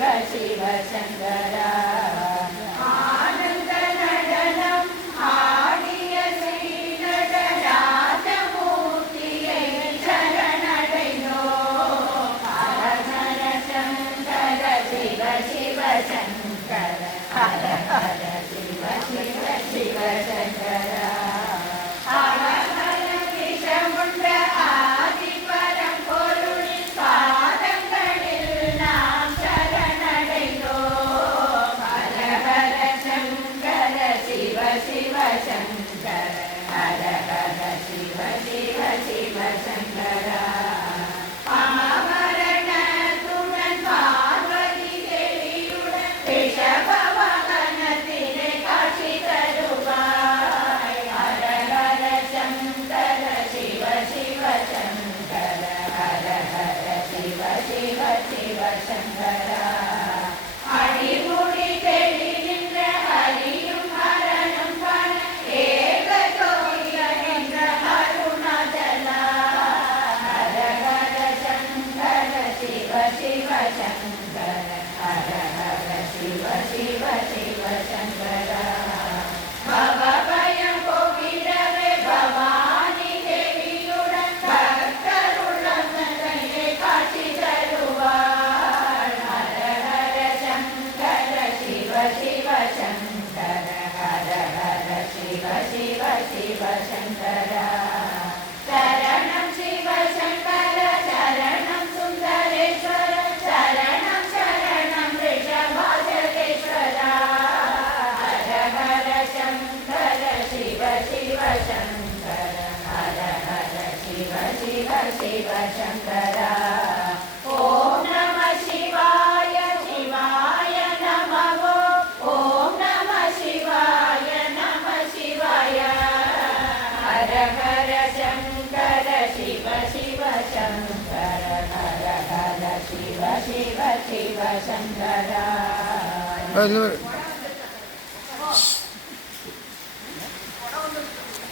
शिव शिव शङ्करा आनन्द नडनं आडिय श्रीनटराजमूर्तियै शरणடைந்தோ हर हर शङ्कर शिव शिव शङ्कर हर हर शिव शिव शिव शङ्करा शिव शङ्कर हर हर शिव शिव शिव शङ्करा पावरण तुमन् पार्वती देवियुடன் ऋषभवाहनத்திலே காட்சி தருவாய் हर हर शङ्कर शिव शिव शङ्कर हर हर शिव शिव शिव शङ्करा அடிமுடி தேடி நின்ற ஹரியும் ஹரனும் காண ஏகஜோதியன் என்ற அருணாச்சலா ஹர ஹர சங்கர சிவ சிவ சங்கர ஹர ஹர சிவ சிவ சிவ சங்கரா பவபயம் போகிடவே பவானி தேவியுடன் பக்தருள்ளம் தன்னை காட்சி தருவார் ஹர ஹர சங்கர சிவ சிவ சங்கர ஹர ஹர சிவ சிவ சிவ சங்கரா சரணம் சிவ சங்கர சரணம் சுந்தரேஸ்வர சரணம் சரணம் ரிஷபாஜகேஸ்வரா ஹர ஹர சங்கர சிவ சிவ சங்கர ஹர ஹர சிவ சிவ சிவ சங்கரா ஓம் நம சிவாய சிவாய நமோ ஓம் நம சிவாய நம சிவாய ஹர ஹர சங்கர சிவ சிவ சங்கர ஹர ஹர சிவ சிவ சிவ சங்கரா